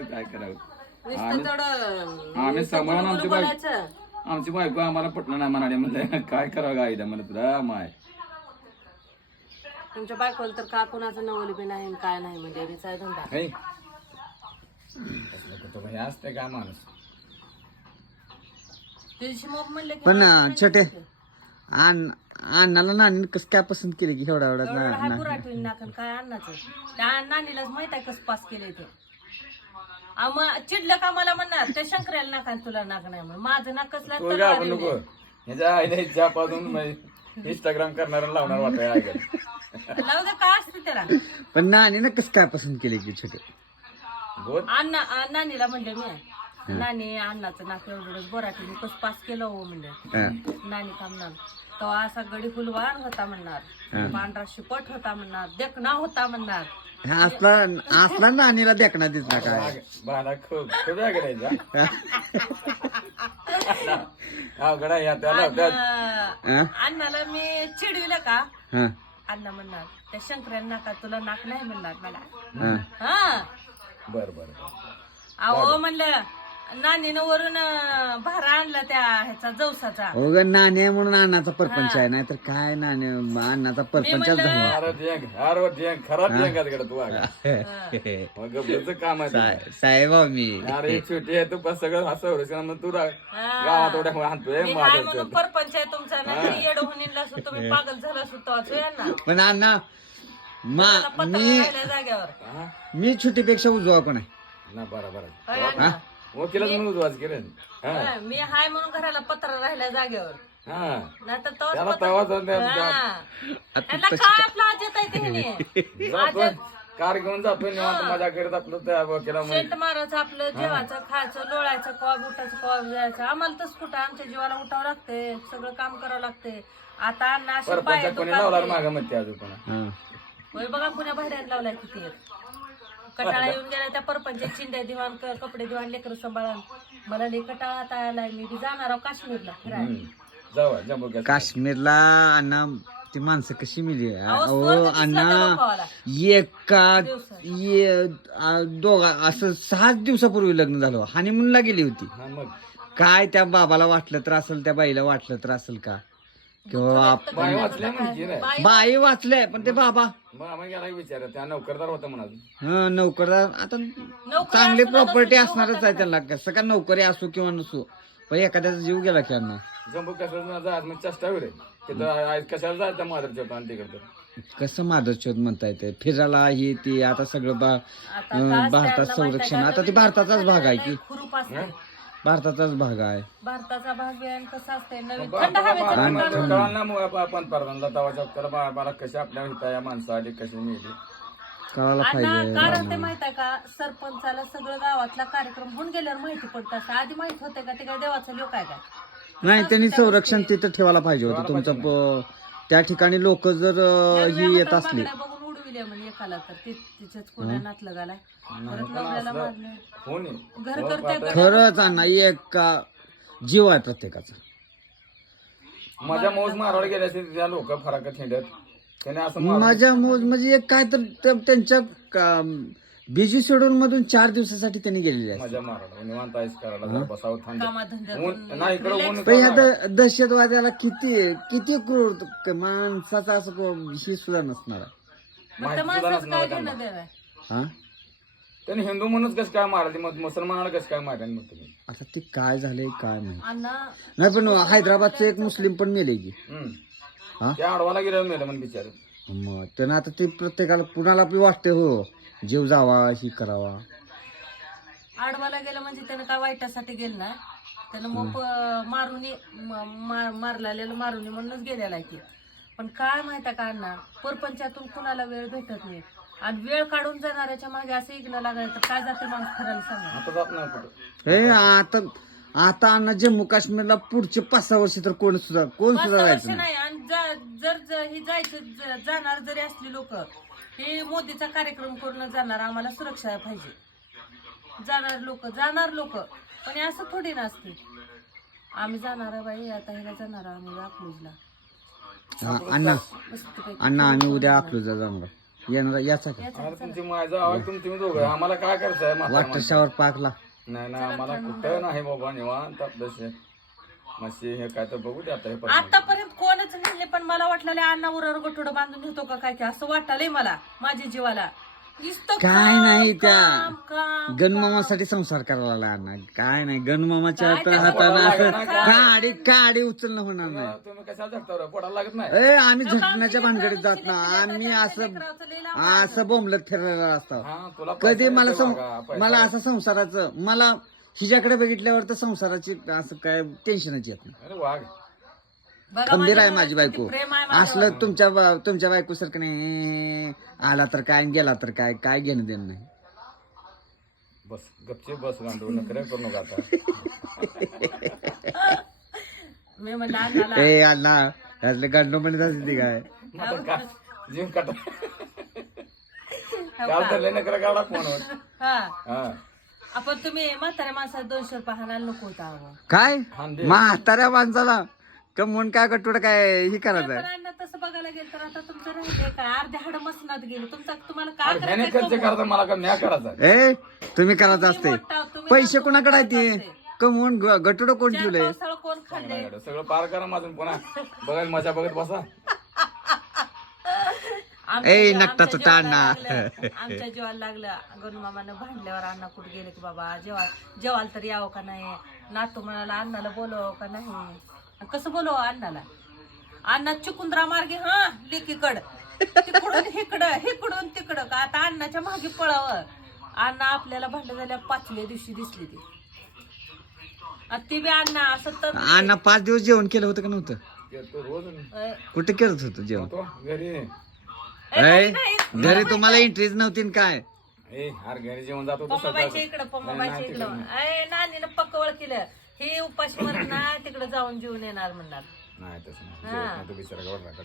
काय करावं? आम्ही- सांभाळून आमची बाई- बोलायचं. आमची बायको आम्हाला पटलं नाही म्हणाले. म्हणलं काय करावं गाईला म्हणलं तुला माय. तुमच्या बायकोला तर का कुणाचं नवल बी नाही काय नाही म्हणजे रिचाय धंदा. हे. असते काय माणूस? तुझी मग म्हणले की पण छोटे अण्ण अण्णाला नानी कसं काय पसंत केली की एवढा एवढा एवढं ना- हाय ना- पुराठीन नाकन काय अन्नाचं त्या नानीलाच माहीत आहे कसं पास केलंय ते. चिडलं का मला म्हणणार? त्या शंकराला नाका तुला नाक नाही म्हणून. माझं नाक कसलं तू का आपण नको. ह्याच्या आईला इंस्टाग्राम करणार लावणार लावू दे काय असतं त्याला? पण नानीनं कसं काय पसंत केली की छोटे? बोल. अण्णा म्हणलं मी. नानी अण्णाचं नाक एवढं बोराटी कसं पास केलं हो म्हणलं. हं. नानी थांबणार. तो असा गडी फुलवार होता म्हणणार. पांढरा शिपट होता म्हणणार देखना होता म्हणणार. हा, असला असला नानीला देखना दिसला काय? बाला खूप खूप हं? अण्णाला मी चिडविलं का? हं, अण्णा म्हणणार त्या शंकराला नाका तुला नाक नाही म्हणणार? मला हं. हा. बर बर बर. अहो म्हणलं नानीनं वरून अं, भारा आणला त्या ह्याचा जवसाचा. हो ग नाणी आहे म्हणून अण्णाचा परपंच आहे नाहीतर काय नाणे अण्णाचा परपंचच झाला. अरे ढेंग अरे ढेंग खरा ढेंग आहे तिकडे तू आगा. मग गपचं काम आहे तुझं. साहेब आहो मी. अरे छोटी आहे तू पण सगळं असं होतं मग तू रा- हा. गावात एवढ्या हाणतोय मी काय माझं म्हणून परपंच आहे तुमचा? ना येड होणीला सुद्धा तुम्ही पागल झाला यांना. पण अण्णा मा मी राहिल्या जाग्यावर हा? मी छुटीपेक्षा उजवा पण आहे? ना बरं बरं. अण्णा? वकिलाच म्हणून वाज किरण हा. मी हाय म्हणून घराला पत्र राहिल्या जागेवर. हा. नाहीतर त्याला तवाच तवाच पत्र- आणि त्या- हा. त्यांना काय आपला आजत आहे कार घेऊन जातोय निवांत मजा करत आपलं त्या वकिला शेंट मारायचं आपलं जेवायचं खायचं लोळायचं कॉब उठायचं कॉब जायचं. आम्हाला तसं कुठं आमच्या जीवाला उठावं लागते सगळं काम करावं लागते आता अण्णा असे पाय परपंच कोणी लावला माग म्हणते अजून पण हं. होय बघा पुण्या बाहेर लावलाय किती कटाळा येऊन गेला त्या परपंच चिंध्या दिवाण क- कपडे दिवाण लेकर सांभाळा मला लई कटाळा आता आलाय. मी बी जाणार आहो काश्मीरला फिरायला. जाऊ जम्मू काश्मीर. काश्मीरला अण्णा ती माणसं कशी मिली? अहो, अहो स्वर्ग दिसला त्या अण्णा लोकावाला. एका दिवसात. ये- आ, दोघा असं सहाच दिवसापूर्वी लग्न झालं. हानिमूनला गेली होती. हा मग. काय त्या बाबाला वाटलं तर असेल त्या बाईला वाटलं तर असेल का? किंवा आप- बाय वाचल्या म्हणजे बाई- वाचलंय पण ते बाबा मग गेला विचार त्या नोकरदार होता म्हणा हं, नोकरदार आता चांगली प्रॉपर्टी असणारच आहे त्याला कसं का नोकरी असो किंवा नसो पण एखाद्याचा जीव गेला की अण्णा जम्मू काश्मीर जायचं मग चेष्टा होईल तिथं आ- कशाला जायचं माधरच्या आणि तिकडं कसं माधवशोध म्हणता येते फिरायला हे ते आता सगळं बा अं, भारतात संरक्षण? आता ते भारताचाच भाग आहे की. लई खुरूप असते भारताचाच भाग आहे. भारताचा भाग बी आणि कसं असते नवीन थंड हवेचं ठिकाण कशी आपल्या हिता या माणसं आली कशी मिळली कळायला पाहिजे कारण ते माहीत आहे का सरपंचाला सगळं गावातला कार्यक्रम होऊन गेल्यावर माहिती पडत. असं आधी माहीत होते का ते काय देवाचा लोक आहे का? नाही त्यांनी संरक्षण तिथं ठेवायला पाहिजे होतं. तुमचं प- त्या ठिकाणी लोक जर अं, ही येत असली. म्हणे एकाला तर ते तिच्याच कोणा नातलं गाला परत नवऱ्याला मारलं नाही घर करते खरंच अण्णा एक का जीव आहे प्रत्येकाचा. माझ्या मौज मारवाड गेल्या असतील त्या लोक फराक थेंडत त्याने असं मारलं. माझ्या मोज म्हणजे एक काय तर त्या- त्यांच्या बिजी शेड्यूल मधून चार दिवसासाठी त्यांनी गेलेले आहेत. मजा मारवाड निवांत आईस करायला जरा बसावं थंड कामाधंद्यातून ऊन नाही इकडं ऊन पण ह्या द- दहशतवाद्याला किती किती क्रूर माणसाचा असं को- ही सुद्धा नसणार आहे. मग त्या माणसाचं काय घेणं देणं आहे? हा? त्यांनी हिंदू म्हणूनच कसं काय मारली? मग मुसलमानाला कसं काय मारली मग तुम्ही? आता ते काय झालंय काय माहिती अण्णा नाही पण हैदराबादचे एक मुस्लिम पण मेले की. हम्म. हा? त्या आडवाला गेलं मेलं म्हणून बिचार. मग त्यानं आता ते प्रत्येकाला कुणाला बी वाटते हो जीव जावा ही करावा. आडवाला गेलं म्हणजे त्यानं काय वाईटासाठी गेलं ना त्यानं मग मारून मारलेलं मारून म्हणूनच गेलेला आहे की. पण काय माहीत आहे का अण्णा? परपंचातून कुणाला वेळ भेटत नाही. आणि वेळ काढून जाणाऱ्याच्या मागे असं इग्न लागायचं तर काय जाते माणूस खऱ्याला सांगा. आता जात नाही कुठं. हे आता आता अण्णा जम्मू काश्मीरला पुढचे पाच सहा वर्ष तर कोण सुद्धा कोण पाच सुद्धा सहा जायचं नाही. नाही आणि जा- जर ज- ही जायचे ज- जाणार जरी असली लोक हे मोदीचा कार्यक्रम करून जाणार आम्हाला सुरक्षा पाहिजे. जाणार लोक जाणार लोक पण हे असं थोडी नसते आम्ही जाणार आहे बाई आता ह्याला जाणार आहे आम्ही अकलूजला हा, अण्णा. अण्णा आम्ही उद्या अकलूजला जाणार. येणार याचा का अरे तुमची माझा आवाज तुमची मी दोघं आम्हाला काय करायचंय वाटर? शावर पाकला नाही नाही आम्हाला कुठं नाही बाबा निवांत. आपलं शे मशी हे काय तर बघू दे आता हे पर्यंत. आतापर्यंत कोणच नेले पण मला वाटलं अण्णा उरावर गठोडं बांधून घेतो का काय की असं वाटालंय मला माझ्या जीवाला. काय नाही त्या. गणमामासाठी संसार करावा लागला अण्णा काय नाही गणमामाच्या काय हाता- त्याला हातानं बोलावं असं काडी काडी उचलणं होणार नाही. तुम्ही कशाला झटतावर पोटाला लागत नाही? ए आम्ही झटण्याच्या भानगडीत जात ना आम्ही असं असं बोंबलत फिरायला असतो. हा तुला कधी पैसा मला येतो सं- बघा, पैसा. मला असं संसाराचं मला हिच्याकडे बघितल्यावर तर संसाराची असं काय टेन्शनच येत नाही. अरे वाघ. बघा खंबीर आहे माझी बायको. असलं तुमच्या बा- तुमच्या बायको सारखं नाही. आला तर काय गेला तर काय? काय घेणं देणं नाही. बस गपचे बस गांडू नखरे करू नका आता. मी म्हणलं अण्णाला ए अण्णा त्यातले गंडो म्हणत असते काय? आता जीव काटा हो काल? तर लय काढा फोनवर. हा. हा. आपण तुम्ही म्हाताऱ्या माणसाला दोनशे रुपये हाणायला नको होता अहो. काय. म्हाताऱ्या माणसाला? कमवून काय कटोड काय हे करायचं पण अण्णा तसं बघायला गेलं तर आता तुमचं राहते काय अर्धे हाड मसनात गेले. तुमचा तुम्हाला काय अरे ह्याने करायचं खर्च करायचा मला का न्याय करायचा? ए तुम्ही करायचं असते तुम्ही पैसे कुणाकडे आहे ते? कमवून गटोड कोण ठेवले पावसाळं कोण खाल्ले चांगलं आहे. सगळं पार करा माझं पुन्हा. बघायला मजा बघत बसा. आमच्या ए, जीवा- नकटा आमच्या तुटा जीवाला अण्णा. लागलं. आमच्या जीवाला लागलं. गणमामानं भांडल्यावर अण्णा कुठे गेले की बाबा जेवा जेवायला तर यावं का नाही? नातू म्हणाला अण्णाला बोलवावं का नाही? कसं बोलवावं अण्णाला? अण्णा चुकुंद्रा मार्गे हा लेकीकड. तिकडून हिकडं हिकडून तिकडं. का आता अण्णाच्या मागे पळावं? अण्णा आपल्याला भांडण झाल्या पाचव्या दिवशी दिसली ती. आणि ती बी अण्णा असं तर अण्णा पाच दिवस जेवण केलं होतं का नव्हतं? रोज कुठे करत होतं जेवण? तो घरी. तुम्हाला एंट्रीज नव्हती न काय? ए घरी जेवण जातो तो पम्माबाईच्या सकाळचं. इकडं पम्माबाईच्या इकडं. अय नानीनं पक्क ओळख केलं. हे उपाशी मरणार तिकडे जाऊन जेवून येणार म्हणणार. नाही तसं नाही. हा. जेवत नाही तो बिचारा गवडला ना.